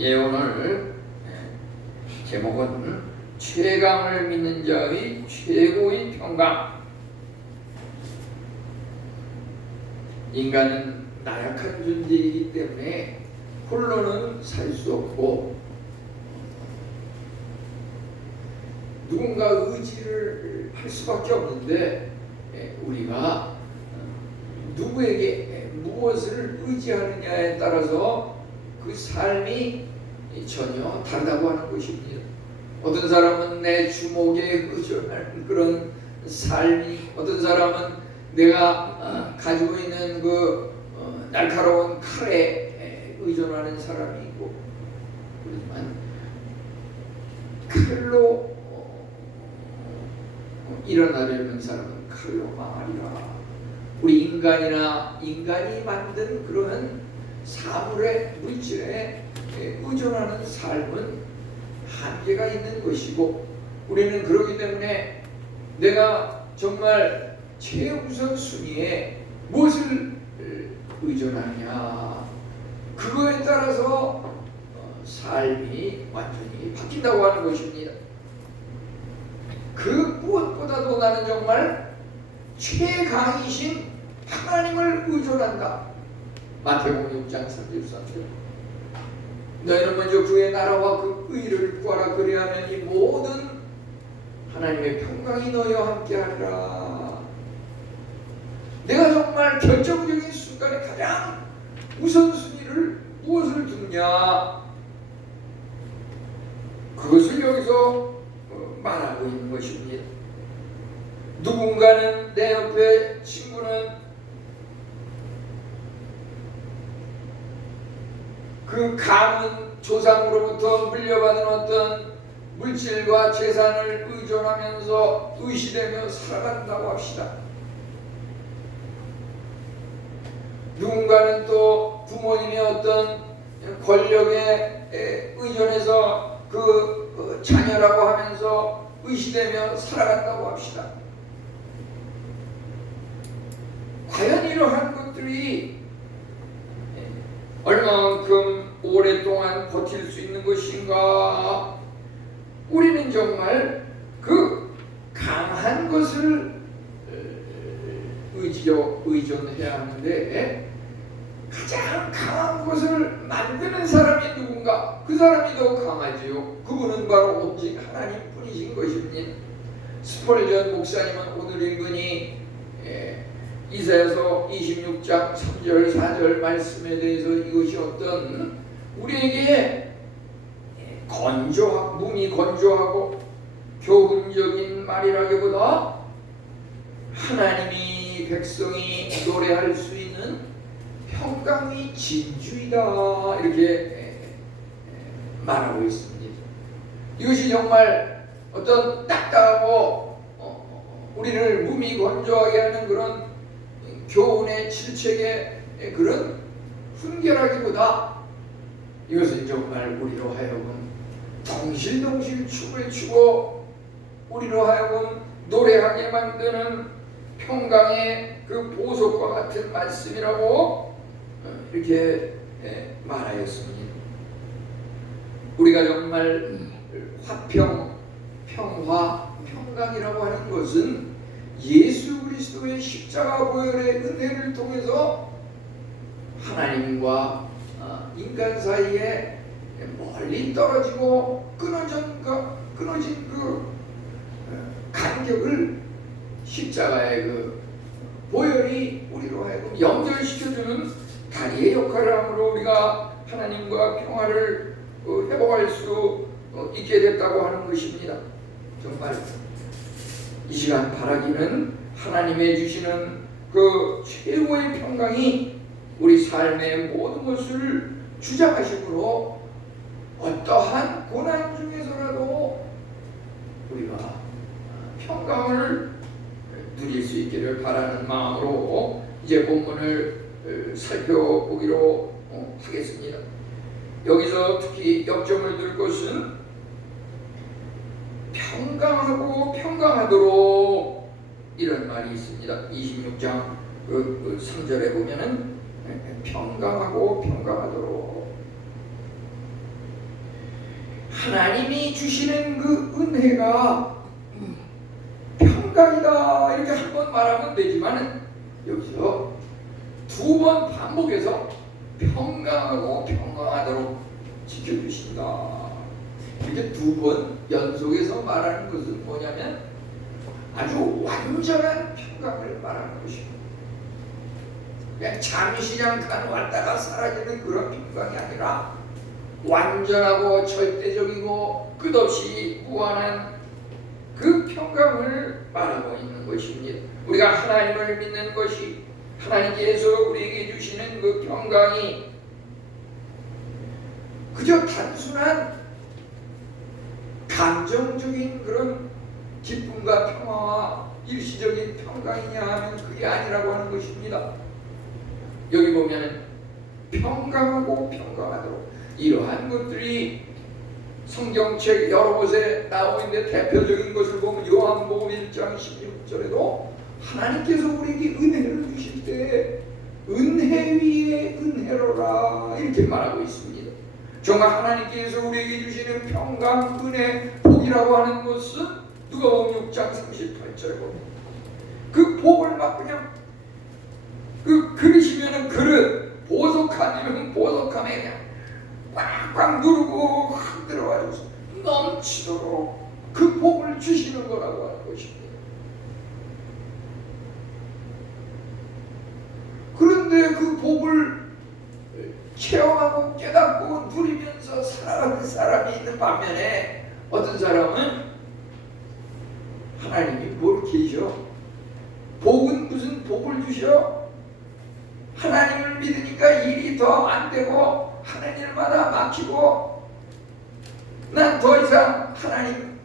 오늘 제목은 최강을 믿는 자의 최고의 평강. 인간은 나약한 존재이기 때문에 홀로는 살 수 없고 누군가 의지를 할 수밖에 없는데 우리가 누구에게 무엇을 의지하느냐에 따라서 그 삶이 전혀 다르다고 하는 것입니다. 어떤 사람은 내 주먹에 의존하는 그런 삶이, 어떤 사람은 내가 가지고 있는 그 날카로운 칼에 의존하는 사람이 있고, 그렇지만 칼로 일어나려는 사람은 칼로 망하리라. 우리 인간이 만든 그러한 사물의 물질에 의존하는 삶은 한계가 있는 것이고, 우리는 그렇기 때문에 내가 정말 최우선 순위에 무엇을 의존하느냐, 그거에 따라서 삶이 완전히 바뀐다고 하는 것입니다. 그 무엇보다도 나는 정말 최강이신 하나님을 의존한다. 마태복음 6장 33절. 너희는 먼저 그의 나라와 그 의를 구하라. 그리하면 이 모든 하나님의 평강이 너희와 함께하리라. 내가 정말 결정적인 순간에 가장 우선순위를 무엇을 두느냐, 그것을 여기서 말하고 있는 것입니다. 누군가는, 내 옆에 친구는 그 가문 조상으로부터 물려받은 어떤 물질과 재산을 의존하면서 의시되며 살아간다고 합시다. 누군가는 또 부모님의 어떤 권력에 의존해서 그 자녀라고 하면서 의시되며 살아간다고 합시다. 과연 이러한 것들이 얼마만큼 오랫동안 버틸 수 있는 것인가? 우리는 정말 그 강한 것을 의존해야 하는데, 가장 강한 것을 만드는 사람이 누군가? 그 사람이 더 강하지요. 그분은 바로 오직 하나님뿐이신 것입니다. 스펄전 목사님은 오늘 읽으니 이사야서 26장 3절 4절 말씀에 대해서 이것이 어떤 우리에게 몸이 건조하고 교훈적인 말이라기보다 하나님이 백성이 노래할 수 있는 평강의 진주이다, 이렇게 말하고 있습니다. 이것이 정말 어떤 딱딱하고 우리를 몸이 건조하게 하는 그런 교훈의 질책의 그런 훈계라기보다, 이것은 정말 우리로 하여금 덩실덩실 춤을 추고 우리로 하여금 노래하게 만드는 평강의 그 보석과 같은 말씀이라고 이렇게 말하였습니다. 우리가 정말 화평, 평화, 평강이라고 하는 것은 예수 그리스도의 십자가 보혈의 은혜를 통해서 하나님과 인간 사이에 멀리 떨어지고 끊어진 그 간격을 십자가의 그 보혈이 우리로 하여금 연결시켜주는 다리의 역할을 함으로 우리가 하나님과 평화를 회복할 수 있게 됐다고 하는 것입니다. 정말 이 시간 바라기는 하나님의 주시는 그 최고의 평강이 우리 삶의 모든 것을 주장하심으로 어떠한 고난 중에서라도 우리가 평강을 누릴 수 있기를 바라는 마음으로 이제 본문을 살펴보기로 하겠습니다. 여기서 특히 역점을 둘 것은 평강하고 평강하도록, 이런 말이 있습니다. 26장 3절에 보면은 평강하고 평강하도록. 하나님이 주시는 그 은혜가 평강이다 이렇게 한 번 말하면 되지만은 여기서 두 번 반복해서 평강하고 평강하도록 지켜주신다. 이렇게 두 번 연속해서 말하는 것은 뭐냐면 아주 완전한 평강을 말하는 것입니다. 그냥 잠시 잠깐 왔다가 사라지는 그런 평강이 아니라 완전하고 절대적이고 끝없이 무한한 그 평강을 말하고 있는 것입니다. 우리가 하나님을 믿는 것이 하나님께서 우리에게 주시는 그 평강이 그저 단순한 감정적인 그런 기쁨과 평화와 일시적인 평강이냐 하면 그게 아니라고 하는 것입니다. 여기 보면은 평강하고 평강하도록 이러한 것들이 성경책 여러 곳에 나오고 있는데 대표적인 것을 보면 요한복음 1장 16절에도 하나님께서 우리에게 은혜를 주실 때 은혜 위에 은혜로라 이렇게 말하고 있습니다. 정말 하나님께서 우리에게 주시는 평강, 은혜, 복이라고 하는 것은 누가복음 6장 38절에 보면 그 복을 막 그냥 그 그릇이면은 그릇, 보석함이면 보석함에 그냥 꽉꽉 누르고 흔들어가지고 넘치도록 그 복을 주시는 거라고 하는 것입니다. 그런데 그 복을 체험하고 깨닫고 누리면서 살아가는 사람이 있는 반면에 어떤 사람은 하나님이 뭘 계셔? 복은 무슨 복을 주셔? 하나님을 믿으니까 일이 더 안 되고 하는 일마다 막히고 난 더 이상 하나님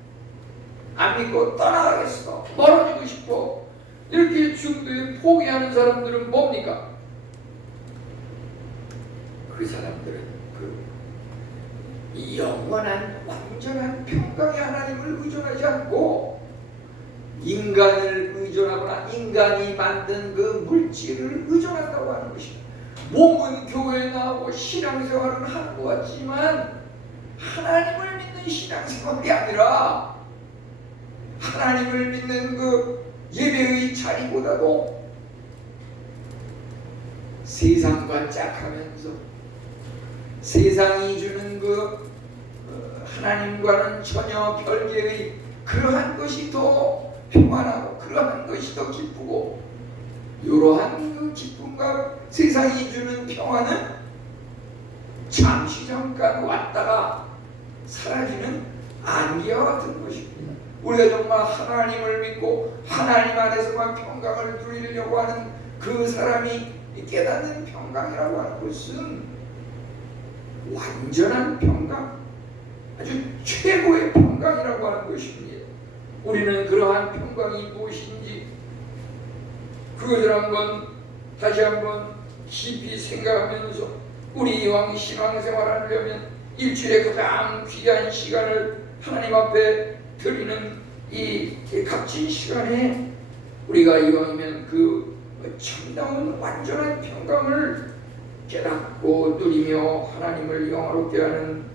안 믿고 떠나가겠어, 멀어지고 싶어, 이렇게 중도에 포기하는 사람들은 뭡니까? 그 사람들은 그 영원한 완전한 평강의 하나님을 의존하지 않고 인간을 의존하거나 인간이 만든 그 물질을 의존한다고 하는 것입니다. 몸은 교회에 나오고 신앙생활은 하는 것 같지만 하나님을 믿는 신앙생활이 아니라 하나님을 믿는 그 예배의 자리보다도 세상과 짝하면서 세상이 주는 그 하나님과는 전혀 별개의 그러한 것이 더 평안하고 그러한 것이 더 기쁘고 이러한 그 기쁨과 세상이 주는 평안은 잠시 잠깐 왔다가 사라지는 안개와 같은 것입니다. 우리가 정말 하나님을 믿고 하나님 안에서만 평강을 누리려고 하는 그 사람이 깨닫는 평강이라고 하는 것은 완전한 평강, 아주 최고의 평강이라고 하는 것입니다. 우리는 그러한 평강이 무엇인지 그것을 다시 한번 깊이 생각하면서 우리 이왕 신앙생활을 하려면 일주일에 가장 귀한 시간을 하나님 앞에 드리는 이 값진 시간에 우리가 이왕이면 그 참다운 완전한 평강을 깨닫고 누리며 하나님을 영화롭게 하는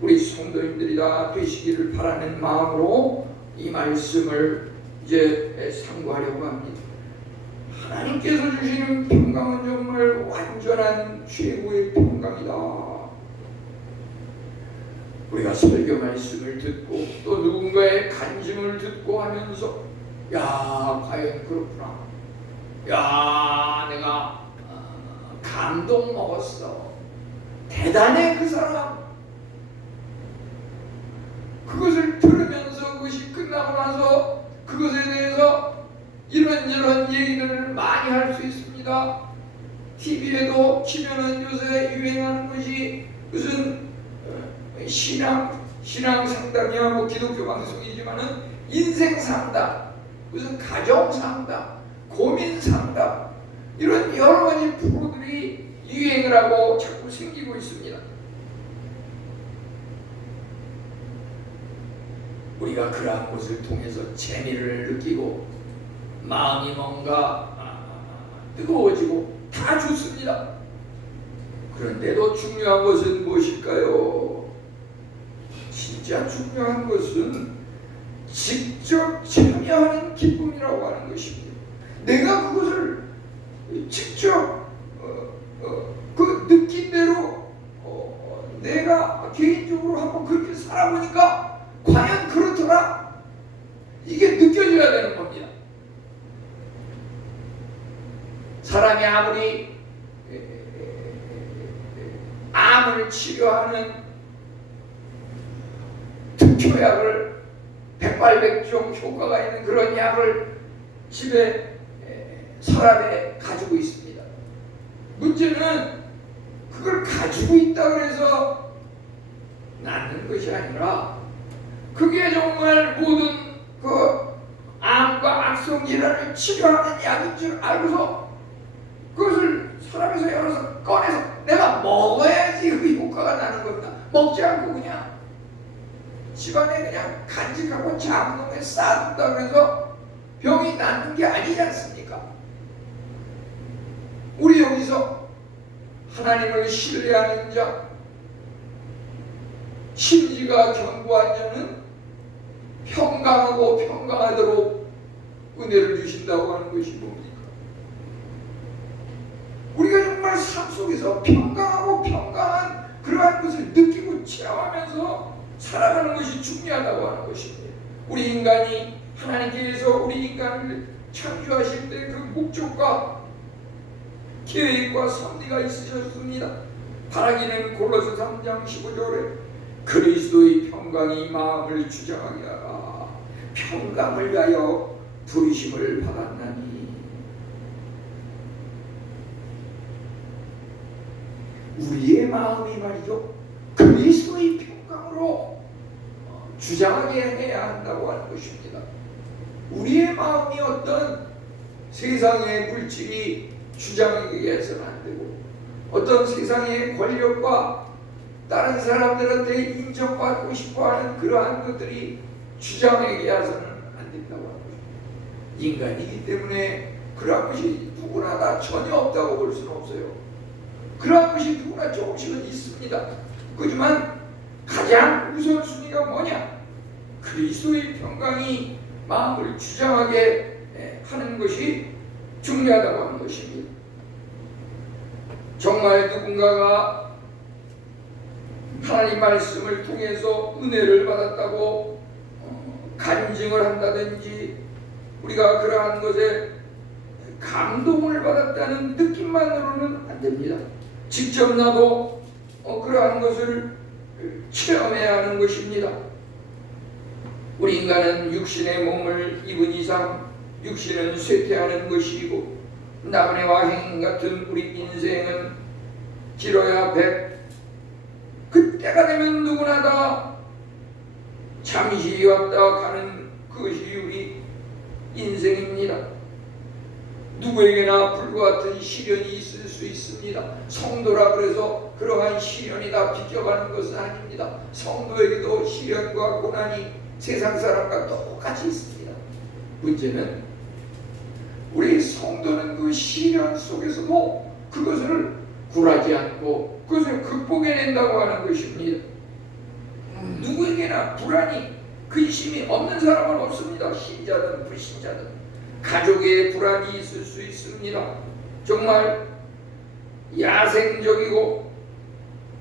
우리 성도님들이 다 되시기를 바라는 마음으로 이 말씀을 이제 상고하려고 합니다. 하나님께서 주시는 평강은 정말 완전한 최고의 평강이다. 우리가 설교 말씀을 듣고 또 누군가의 간증을 듣고 하면서 야 과연 그렇구나, 야 내가 감동 먹었어, 대단해 그 사람, 그것을 들으면서 그것이 끝나고 나서 그것에 대해서 이런저런 얘기들을 많이 할 수 있습니다. TV에도 치면은 요새 유행하는 것이 무슨 신앙 상담이야, 뭐 기독교 방송이지만은 인생 상담, 무슨 가정 상담, 고민 상담, 이런 여러 가지 프로들이 유행을 하고 자꾸 생기고 있습니다. 우리가 그러한 것을 통해서 재미를 느끼고 마음이 뭔가 뜨거워지고 다 좋습니다. 그런데도 중요한 것은 무엇일까요? 진짜 중요한 것은 직접 참여하는 기쁨이라고 하는 것입니다. 내가 그것을 직접 그 느낀 대로 내가 개인적으로 한번 그렇게 살아보니까 과연 그렇더라, 이게 느껴져야 되는 겁니다. 사람이 아무리 암을 치료하는 특효약을 백발백중 효과가 있는 그런 약을 집에 서랍에 가지고 있습니다. 문제는 그걸 가지고 있다고 해서 낫는 것이 아니라 그게 정말 모든 그 암과 악성 질환을 치료하는 약인 줄 알고서 그것을 서랍에서 열어서 꺼내서 내가 먹어야지 그 효과가 나는 겁니다. 먹지 않고 그냥 집안에 그냥 간직하고 작은 놈에 쌓아둔다고 해서 병이 낫는 게 아니지 않습니까? 우리 여기서 하나님을 신뢰하는 자, 심지가 견고한 자는 평강하고 평강하도록 은혜를 주신다고 하는 것이 뭡니까? 우리가 정말 삶 속에서 평강하고 평강한 그러한 것을 느끼고 체험하면서 살아가는 것이 중요하다고 하는 것입니다. 우리 인간이 하나님께서 우리 인간을 창조하실 때 그 목적과 계획과 섭리가 있으셨습니다. 바라기는 골로새 3장 15절에 그리스도의 평강이 마음을 주장하게 하라. 평강을 위하여 부르심을 받았나니. 우리의 마음이 말이죠, 그리스도의 평강으로 주장하게 해야 한다고 하는 것입니다. 우리의 마음이 어떤 세상의 물질이 주장하게 해서는 안 되고, 어떤 세상의 권력과 다른 사람들한테 인정받고 싶어하는 그러한 것들이 주장하게 해서는 안 된다고 하는 것입니다. 인간이기 때문에 그러한 것이 누구나 다 전혀 없다고 볼 수는 없어요. 그러한 것이 누구나 조금씩은 있습니다. 그렇지만 가장 우선순위가 뭐냐? 그리스도의 평강이 마음을 주장하게 하는 것이 중요하다고 하는 것입니다. 정말 누군가가 하나님 말씀을 통해서 은혜를 받았다고 간증을 한다든지 우리가 그러한 것에 감동을 받았다는 느낌만으로는 안 됩니다. 직접 나도 그러한 것을 체험해야 하는 것입니다. 우리 인간은 육신의 몸을 입은 이상 육신은 쇠퇴하는 것이고 나그네와 행 같은 우리 인생은 길어야 100, 그때가 되면 누구나 다 잠시 왔다 가는 그것이 우리 인생입니다. 누구에게나 불과 같은 시련이 있을 수 있습니다. 성도라 그래서 그러한 시련이 다 비껴가는 것은 아닙니다. 성도에게도 시련과 고난이 세상 사람과 똑같이 있습니다. 문제는 우리 성도는 그 시련 속에서도 그것을 굴하지 않고 그것을 극복해낸다고 하는 것입니다. 누구에게나 불안이, 근심이 없는 사람은 없습니다. 신자든 불신자든 가족에 불안이 있을 수 있습니다. 정말 야생적이고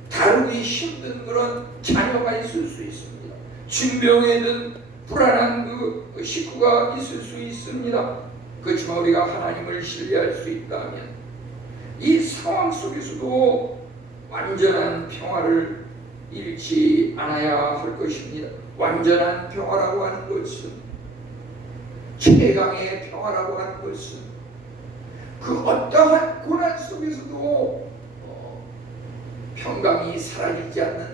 다루기 힘든 그런 자녀가 있을 수 있습니다. 중병에 든 불안한 그 식구가 있을 수 있습니다. 그렇지만 우리가 하나님을 신뢰할 수 있다면 이 상황 속에서도 완전한 평화를 잃지 않아야 할 것입니다. 완전한 평화라고 하는 것은, 최강의 평화라고 하는 것은 그 어떠한 고난 속에서도 평강이 사라지지 않는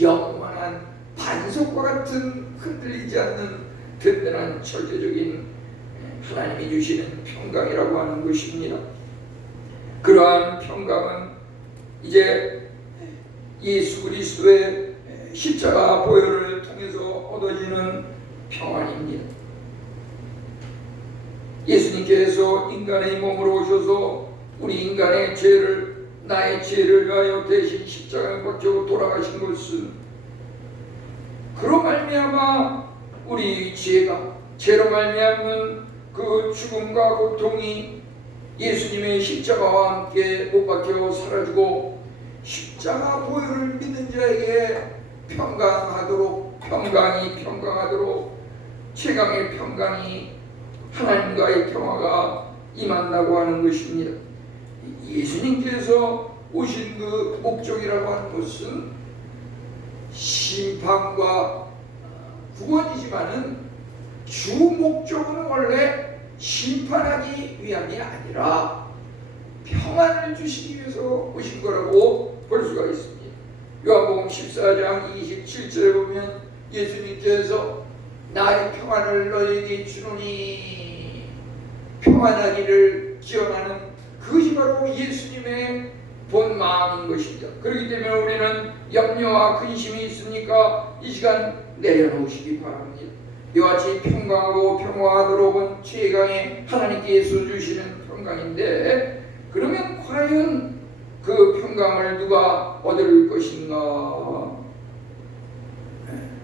영원한 반석과 같은 흔들리지 않는 든든한 절대적인 하나님이 주시는 평강이라고 하는 것입니다. 그러한 평강은 이제 예수 그리스도의 십자가 보혈을 통해서 얻어지는 평안입니다. 예수님께서 인간의 몸으로 오셔서 우리 인간의 죄를, 나의 죄를 위하여 대신 십자가에 박혀 돌아가신 것은 그로 말미암아 우리 죄로 말미암은 그 죽음과 고통이 예수님의 십자가와 함께 못 박혀 사라지고 십자가 보혈을 믿는 자에게 평강하도록 최강의 평강이 하나님과의 평화가 임한다고 하는 것입니다. 예수님께서 오신 그 목적이라고 하는 것은 심판과 구원이지만은 주 목적은 원래 심판하기 위함이 아니라 평안을 주시기 위해서 오신 거라고 볼 수가 있습니다. 요한복음 14장 27절에 보면 예수님께서 나의 평안을 너에게 주노니 평안하기를 기원하는 그것이 바로 예수님의 본 마음인 것입니다. 그렇기 때문에 우리는 염려와 근심이 있으니까 이 시간 내려놓으시기 바랍니다. 이와 같이 평강하고 평화하도록 은 최강의 하나님께서 주시는 평강인데, 그러면 과연 그 평강을 누가 얻을 것인가?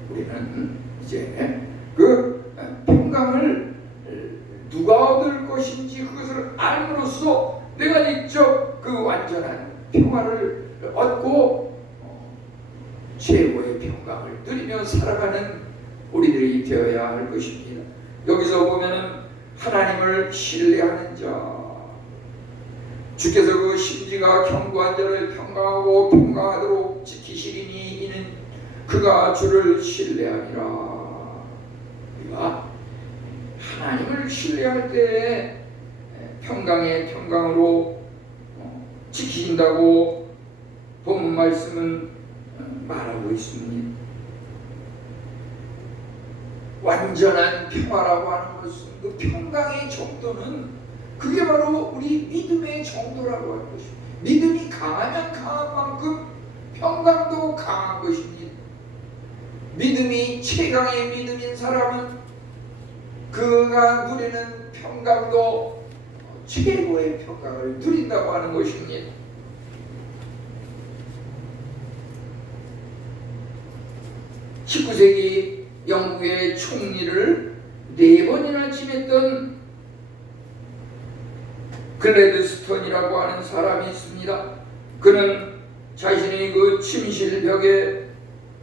우리는 이제 그 평강을 누가 얻을 것인지 그것을 알므로써 내가 직접 그 완전한 평화를 얻고 최고의 평강을 누리며 살아가는 우리들이 되어야 할 것입니다. 여기서 보면은 하나님을 신뢰하는 자, 주께서 그 심지가 견고한 자를 평강하고 평강하도록 지키시리니 이는 그가 주를 신뢰하니라. 우리가 하나님을 신뢰할 때에 평강의 평강으로 지키신다고 본문 말씀은 말하고 있습니다. 완전한 평화라고 하는 것은 그 평강의 정도는 그게 바로 우리 믿음의 정도라고 하는 것입니다. 믿음이 강하면 강한 만큼 평강도 강한 것입니다. 믿음이 최강의 믿음인 사람은 그가 누리는 평강도 최고의 평강을 누린다고 하는 것입니다. 19세기 영국의 총리를 4번이나 지냈던 글래드스톤이라고 하는 사람이 있습니다. 그는 자신의 그 침실벽에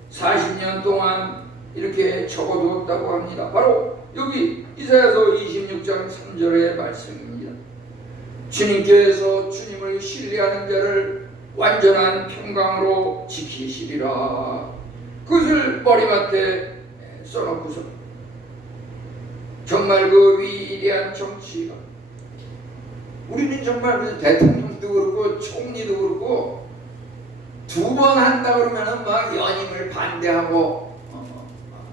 40년 동안 이렇게 적어두었다고 합니다. 바로 여기 이사야서 26장 3절의 말씀입니다. 주님께서 주님을 신뢰하는 자를 완전한 평강으로 지키시리라. 그것을 머리맡에 써놓고서 정말 그 위대한 정치가, 우리는 정말 대통령도 그렇고 총리도 그렇고 2번 한다 그러면은 막 연임을 반대하고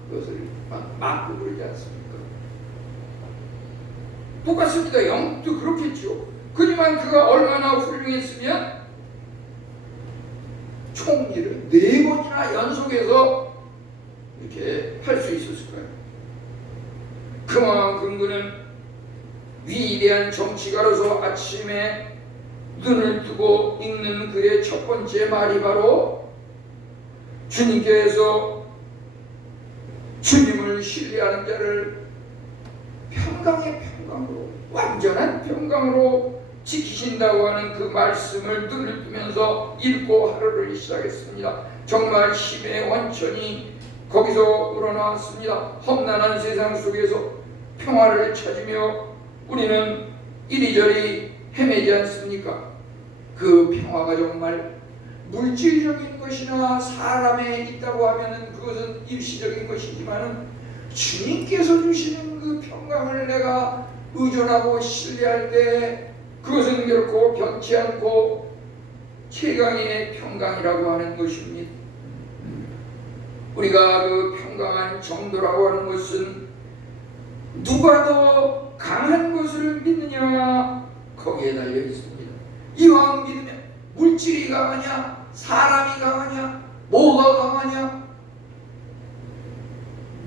그것을 막 막고 그러지 않습니까? 똑같습니다. 영국도 그렇겠죠. 하지만 그가 얼마나 훌륭했으면 총리를 4번이나 연속해서 이렇게 할 수 있었을까요? 그만큼 그는 위대한 정치가로서 아침에 눈을 뜨고 읽는 그의 첫 번째 말이 바로 주님께서 주님을 신뢰하는 자를 평강의 평강으로, 완전한 평강으로 지키신다고 하는 그 말씀을 눈을 뜨면서 읽고 하루를 시작했습니다. 정말 힘의 원천이 거기서 우러나왔습니다. 험난한 세상 속에서 평화를 찾으며 우리는 이리저리 헤매지 않습니까? 그 평화가 정말 물질적인 것이나 사람에 있다고 하면 그것은 일시적인 것이지만 주님께서 주시는 그 평강을 내가 의존하고 신뢰할 때 그것은 결코 변치 않고 최강의 평강이라고 하는 것입니다. 우리가 그 평강한 정도라고 하는 것은 누가 더 강한 것을 믿느냐 거기에 달려 있습니다. 이왕 믿으면 물질이 강하냐, 사람이 강하냐, 뭐가 강하냐?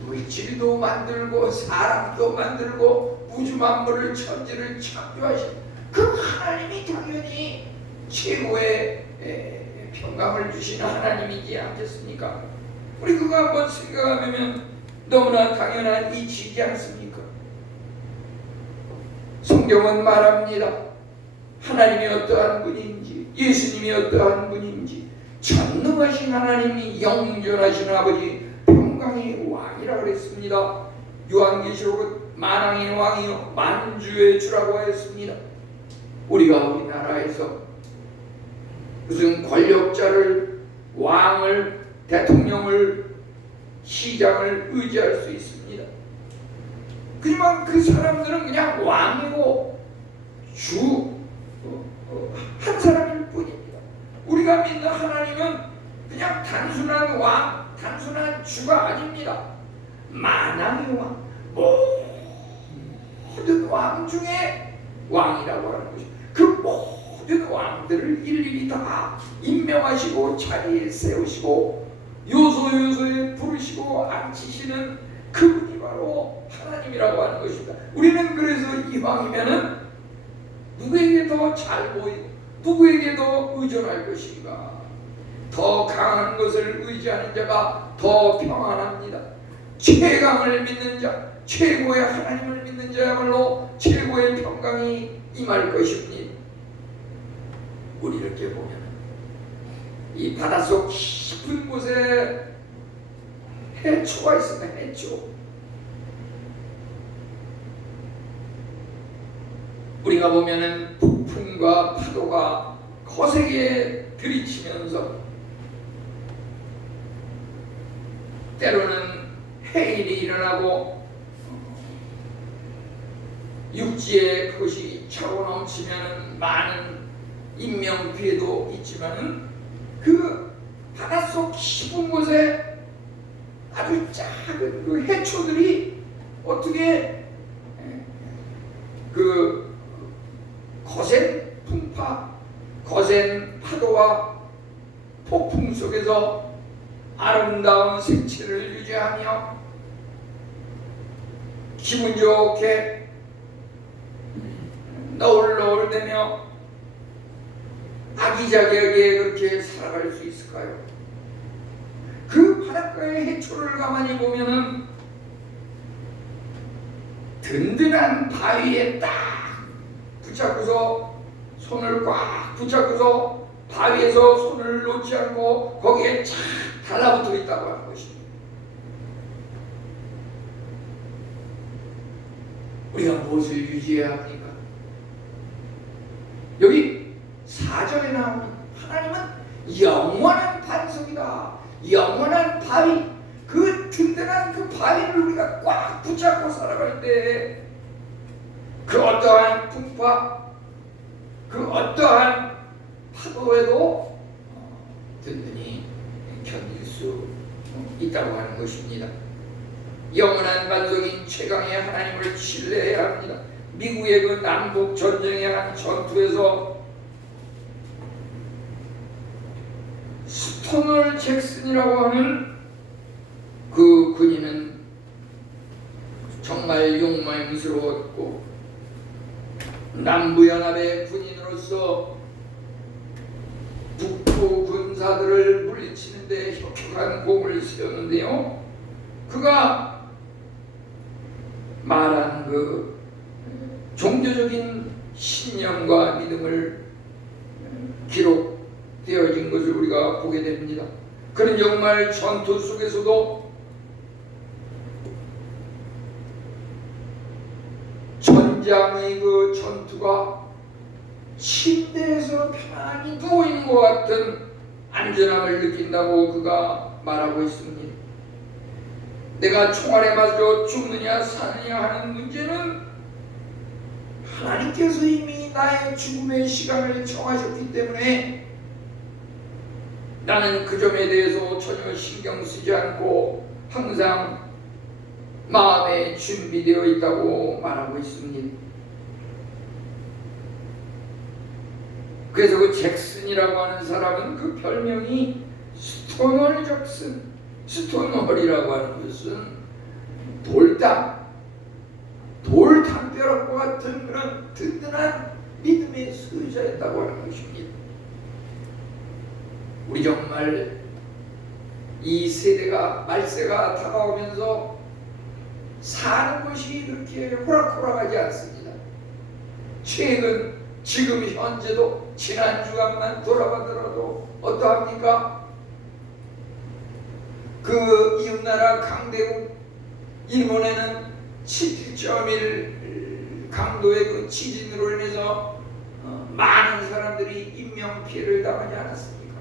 물질도 만들고 사람도 만들고 우주 만물을 천지를 창조하신 그 하나님이 당연히 최고의 평강을 주시는 하나님이지 않겠습니까? 우리 그거 한번 생각하면 너무나 당연한 이치이지 않습니까? 성경은 말합니다. 하나님이 어떠한 분인지, 예수님이 어떠한 분인지, 전능하신 하나님이 영존하신 아버지, 평강의 왕이라고 그랬습니다. 요한계시록은 만왕의 왕이요 만주의 주라고 하였습니다. 우리가 우리나라에서 무슨 권력자를, 왕을, 대통령을, 시장을 의지할 수 있습니다. 그지만 그 사람들은 그냥 왕이고 한 사람일 뿐입니다. 우리가 믿는 하나님은 그냥 단순한 왕, 단순한 주가 아닙니다. 만왕의 왕, 모든 왕 중에 왕이라고 하는 것입니다. 그 모든 왕들을 일일이 다 임명하시고 자리에 세우시고 요소요소에 부르시고 앉히시는 그분이 바로 하나님이라고 하는 것입니다. 우리는 그래서 이왕이면은 누구에게 더 잘 보이고 누구에게 더 의존할 것인가? 더 강한 것을 의지하는 자가 더 평안합니다. 최강을 믿는 자, 최고의 하나님을 믿는 자야말로 최고의 평강이 임할 것입니다. 우리 이렇게 보면 이 바닷속 깊은 곳에 해초가 있습니다. 해초. 우리가 보면은 폭풍과 파도가 거세게 들이치면서 때로는 해일이 일어나고 육지에 그것이 차고 넘치면 많은 인명피해도 있지만은 그 바닷속 깊은 곳에 아주 작은 그 해초들이 어떻게 그 거센 풍파, 거센 파도와 폭풍 속에서 아름다운 색채를 유지하며 기분 좋게 너울너울대며 아기자기하게 그렇게 살아갈 수 있을까요? 그 바닷가의 해초를 가만히 보면은 든든한 바위에 딱 붙잡고서 손을 꽉 붙잡고서 바위에서 손을 놓지 않고 거기에 착 달라붙어 있다고 하는 것입니다. 우리가 무엇을 유지해야 합니까? 여기 4절에 나오는 하나님은 영원한 반석이다. 영원한 바위, 그 든든한 그 바위를 우리가 꽉 붙잡고 살아갈 때 그 어떠한 풍파, 그 어떠한 파도에도 든든히 견딜 수 있다고 하는 것입니다. 영원한 반석인 최강의 하나님을 신뢰해야 합니다. 미국의 그 남북 전쟁의 한 전투에서 스토널 잭슨이라고 하는 그 군인은 정말 용맹스러웠고 남부연합의 군인으로서 북부 군사들을 물리치는데 혁혁한 공을 세웠는데요. 그가 말한 그 종교적인 신념과 믿음을 기록되어진 것을 우리가 보게 됩니다. 그는 정말 전투 속에서도 전장의 그 전투가 침대에서 편안히 누워있는 것 같은 안전함을 느낀다고 그가 말하고 있습니다. 내가 총알에 맞아 죽느냐 사느냐 하는 문제는 하나님께서 이미 나의 죽음의 시간을 정하셨기 때문에 나는 그 점에 대해서 전혀 신경 쓰지 않고 항상 마음에 준비되어 있다고 말하고 있습니다. 그래서 그 잭슨이라고 하는 사람은 그 별명이 스토널 잭슨, 스토널이라고 하는 것은 돌담벼락과 같은 그런 든든한 믿음의 소유자였다고 하는 것입니다. 우리 정말 이 세대가 말세가 다가오면서 사는 것이 그렇게 호락호락하지 않습니다. 지금 현재도 지난 주간만 돌아가더라도 어떠합니까? 그 이웃나라 강대국 일본에는 7.1 강도의 그 지진으로 인해서 많은 사람들이 인명피해를 당하지 않았습니까?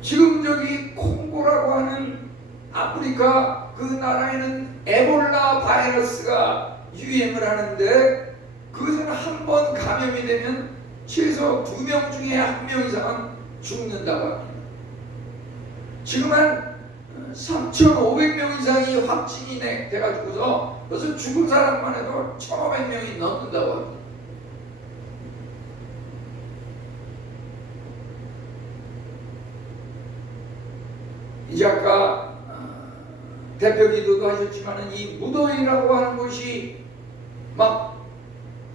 지금 저기 콩고라고 하는 아프리카 그 나라에는 에볼라 바이러스가 유행을 하는데 그것은 한 번 감염이 되면 최소 2명 중에 1명 이상은 죽는다고 합니다. 지금 한 3,500명 이상이 확진이 돼가지고서 그래서 죽은 사람만 해도 1,500명이 넘는다고 합니다. 이제 아까 대표 기도도 하셨지만 이 무더위라고 하는 것이 막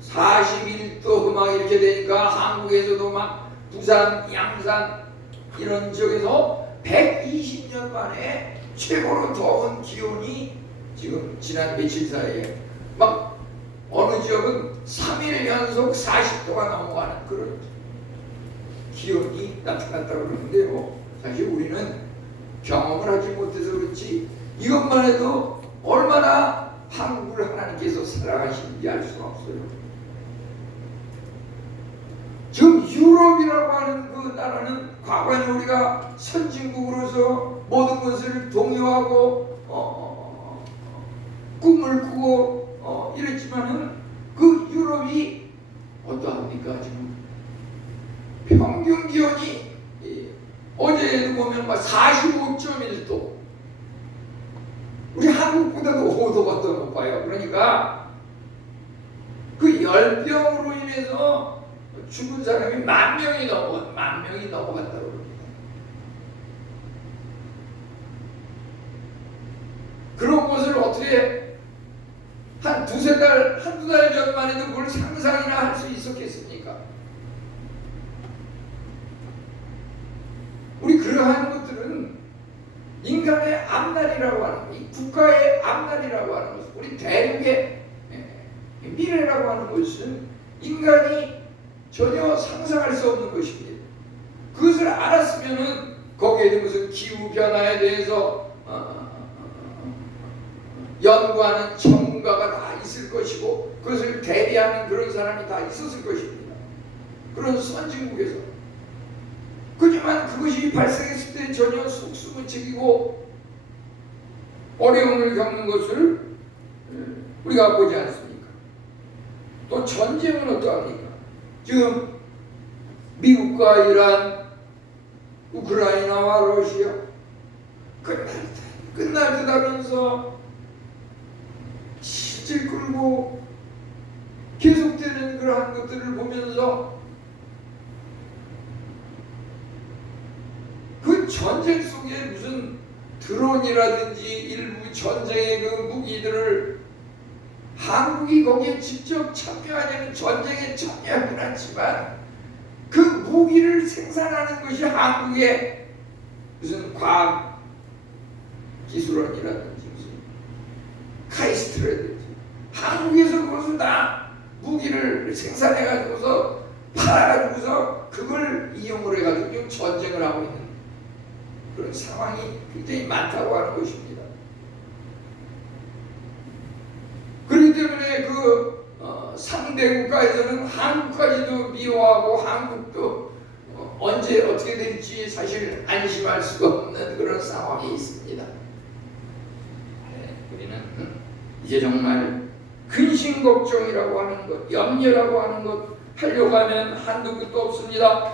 41도 막 이렇게 되니까 한국에서도 막 부산, 양산 이런 지역에서 120년 만에 최고로 더운 기온이 지금 지난 며칠 사이에 막 어느 지역은 3일 연속 40도가 넘어가는 그런 기온이 나타났다고 그러는데요. 사실 우리는 경험을 하지 못해서 그렇지 이것만 해도 얼마나 한국을 하나님께서 사랑하시는지 알 수가 없어요. 지금 유럽이라고 하는 그 나라는 과거에 우리가 선진국으로서 모든 것을 동요하고 꿈을 꾸고 이랬지만은 그 유럽이 어떠합니까? 지금 평균 기온이 어제도 보면 45.1도 우리 한국보다도 5도가 더 높아요. 그러니까 그 열병으로 인해서 죽은 사람이 10,000명이 넘어갔다고 그럽니다. 그런 것을 어떻게 한두 달 전만 해도 그걸 상상이나 할 수 있었겠습니까? 우리 그러한 것들은 인간의 앞날이라고 하는 것, 이 국가의 앞날이라고 하는 것, 우리 대륙의 미래라고 하는 것은 인간이 전혀 상상할 수 없는 것입니다. 그것을 알았으면은 거기에 대한 무슨 기후 변화에 대해서 연구하는 전문가가 다 있을 것이고 그것을 대비하는 그런 사람이 다 있었을 것입니다. 그런 선진국에서. 그렇지만 그것이 발생했을 때 전혀 속수무책이고 어려움을 겪는 것을 우리가 보지 않습니까? 또 전쟁은 어떠합니까? 지금 미국과 이란, 우크라이나와 러시아 끝날 듯 하면서 실질 끌고 계속되는 그러한 것들을 보면서 그 전쟁 속에 무슨 드론이라든지 일부 전쟁의 그 무기들을 한국이 거기에 직접 참여하려는 전쟁에 참여하긴 하지만 그 무기를 생산하는 것이 한국의 무슨 과학 기술원이라든지 무슨 카이스트라든지 한국에서 그것을 다 무기를 생산해 가지고서 팔아 가지고서 그걸 이용을 해 가지고 전쟁을 하고 있는 그런 상황이 굉장히 많다고 하는 것입니다. 그렇기 때문에 그 상대 국가에서는 한국까지도 미워하고 한국도 언제 어떻게 될지 사실 안심할 수가 없는 그런 상황이 있습니다. 우리는 이제 정말 근심 걱정이라고 하는 것, 염려라고 하는 것 하려고 하면 한도 끝도 없습니다.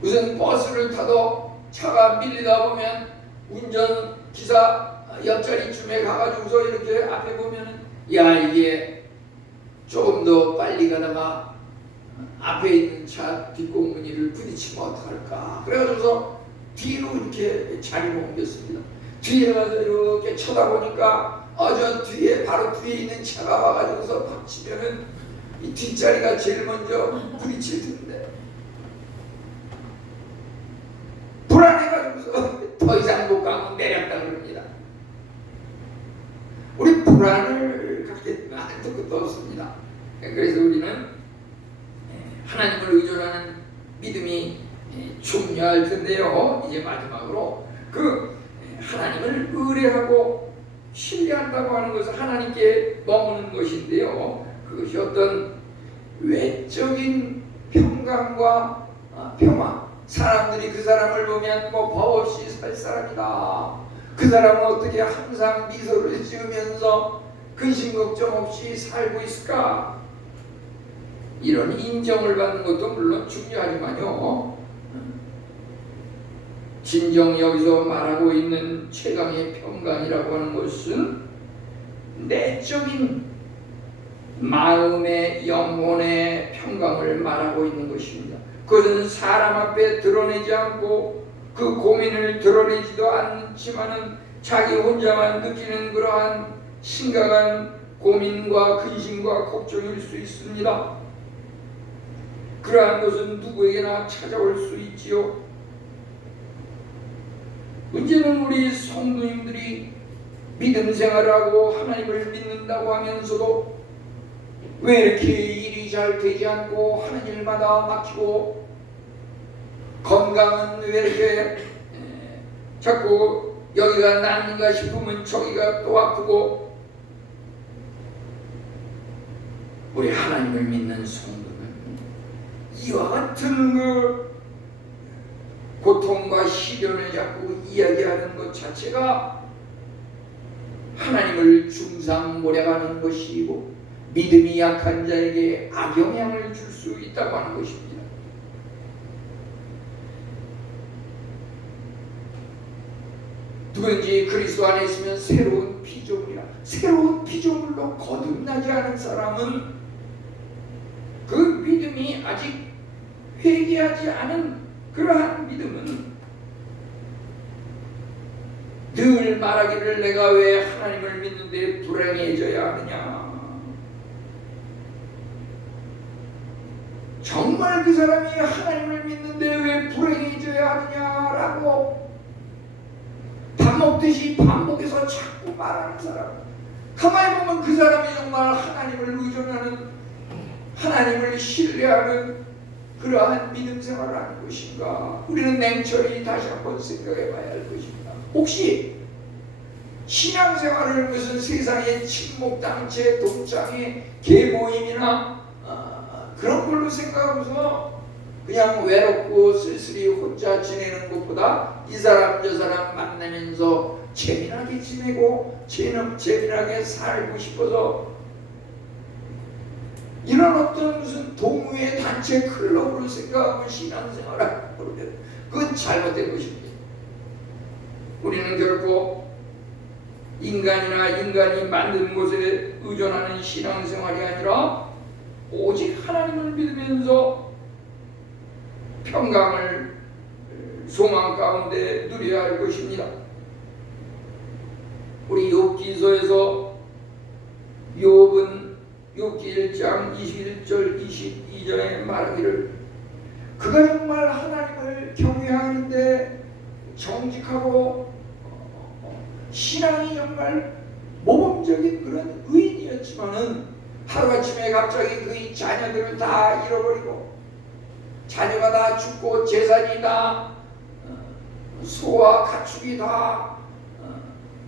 무슨 버스를 타도 차가 밀리다 보면 운전기사 옆자리쯤에 가가지고서 이렇게 앞에 보면은 야 이게 조금 더 빨리 가다가 앞에 있는 차 뒷공무니를 부딪히면 어떡할까 그래가지고서 뒤로 이렇게 자리를 옮겼습니다. 뒤에 가서 이렇게 쳐다보니까 저 뒤에 바로 뒤에 있는 차가 와가지고서 박치면은 이 뒷자리가 제일 먼저 부딪힐 텐데 그러고서 더 이상 못 가고 내렸다 그럽니다. 우리 불안을 갖게 한도 끝도 없습니다. 그래서 우리는 하나님을 의존하는 믿음이 중요할 텐데요. 이제 마지막으로 그 하나님을 의뢰하고 신뢰한다고 하는 것은 하나님께 머무는 것인데요. 그것이 어떤 외적인 평강과 평화, 사람들이 그 사람을 보면 뭐 법 없이 살 사람이다, 그 사람은 어떻게 항상 미소를 지으면서 근심 걱정 없이 살고 있을까, 이런 인정을 받는 것도 물론 중요하지만요, 진정 여기서 말하고 있는 최강의 평강이라고 하는 것은 내적인 마음의 영혼의 평강을 말하고 있는 것입니다. 그것은 사람 앞에 드러내지 않고 그 고민을 드러내지도 않지만은 자기 혼자만 느끼는 그러한 심각한 고민과 근심과 걱정일 수 있습니다. 그러한 것은 누구에게나 찾아올 수 있지요. 문제는 우리 성도님들이 믿음 생활하고 하나님을 믿는다고 하면서도 왜 이렇게 일이 잘 되지 않고 하는 일마다 막히고, 건강은 왜 이렇게 자꾸 여기가 낫는가 싶으면 저기가 또 아프고, 우리 하나님을 믿는 성도는 이와 같은 그 고통과 시련을 자꾸 이야기하는 것 자체가 하나님을 중상모략하는 것이고 믿음이 약한 자에게 악영향을 줄 수 있다고 하는 것입니다. 누구든지 그리스도 안에 있으면 새로운 피조물이라. 새로운 피조물로 거듭나지 않은 사람은 그 믿음이 아직 회개하지 않은 그러한 믿음은 늘 말하기를 내가 왜 하나님을 믿는데 불행해져야 하느냐, 정말 그 사람이 하나님을 믿는데 왜 불행해져야 하느냐라고 밥 먹듯이 반복해서 자꾸 말하는 사람, 가만히 보면 그 사람이 정말 하나님을 의존하는, 하나님을 신뢰하는 그러한 믿음 생활을 하는 것인가, 우리는 냉철히 다시 한번 생각해 봐야 할 것입니다. 혹시 신앙생활을 무슨 세상의 친목단체, 동창회, 계모임이나 그런 걸로 생각하면서 그냥 외롭고 쓸쓸히 혼자 지내는 것보다 이 사람 저 사람 만나면서 재미나게 지내고 재미나게 살고 싶어서 이런 어떤 무슨 동호회 단체 클럽으로 생각하면 신앙생활을 하면 그건 잘못된 것입니다. 우리는 결코 인간이 만든 것에 의존하는 신앙생활이 아니라 오직 하나님을 믿으면서 평강을 소망 가운데 누려야 할 것입니다. 우리 욥기서에서 욥은 욥기 1장 21절 22절에 말하기를 그가 정말 하나님을 경외하는데 정직하고 신앙이 정말 모범적인 그런 의인이었지만은 하루아침에 갑자기 그의 자녀들을 다 잃어버리고 자녀가 다 죽고 재산이 다 소와 가축이 다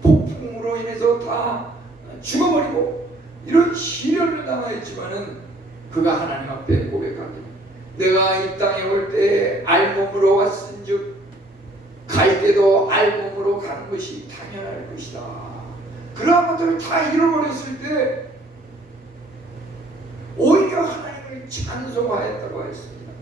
폭풍으로 인해서 다 죽어버리고 이런 시련을 당하였지만은 그가 하나님 앞에 고백하기를 내가 이 땅에 올 때 알몸으로 왔은즉 갈 때도 알몸으로 가는 것이 당연할 것이다. 그러한 것들을 다 잃어버렸을 때 오히려 하나님을 찬송하였다고 했습니다.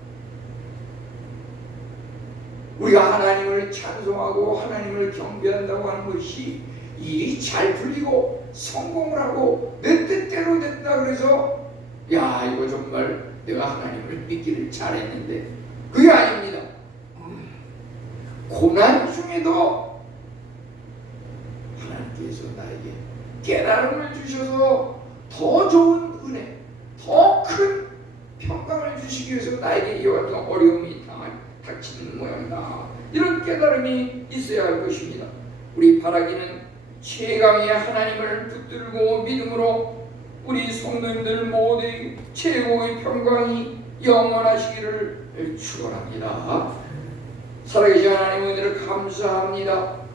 우리가 하나님을 찬송하고 하나님을 경배한다고 하는 것이 일이 잘 풀리고 성공을 하고 내 뜻대로 된다 그래서 야 이거 정말 내가 하나님을 믿기를 잘했는데 그게 아닙니다. 고난 중에도 하나님께서 나에게 깨달음을 주셔서 더 좋은 은혜, 더 큰 평강을 주시기 위해서 나에게 이와 같은 어려움이 닥치는 모양이다. 이런 깨달음이 있어야 할 것입니다. 우리 바라기는 최강의 하나님을 붙들고 믿음으로 우리 성도님들 모두의 최고의 평강이 영원하시기를 축원합니다. 살아계신 하나님 은혜를 감사합니다.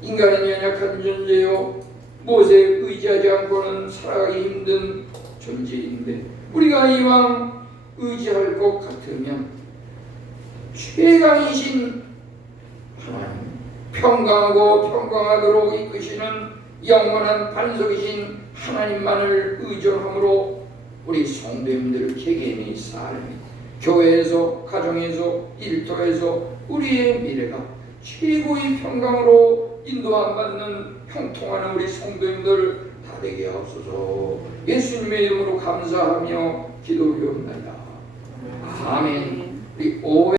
인간은 연약한 존재요 무엇에 의지하지 않고는 살아가기 힘든 존재인데 우리가 이왕 의지할 것 같으면 최강이신 하나님, 평강하고 평강하도록 이끄시는 영원한 반석이신 하나님만을 의존함으로 우리 성도님들 개개인의 삶, 교회에서, 가정에서, 일터에서 우리의 미래가 최고의 평강으로 인도함 받는 형통하는 우리 성도님들 다 되게 하옵소서. 예수님의 이름으로 감사하며 기도 올려옵나이다. 아멘. 우리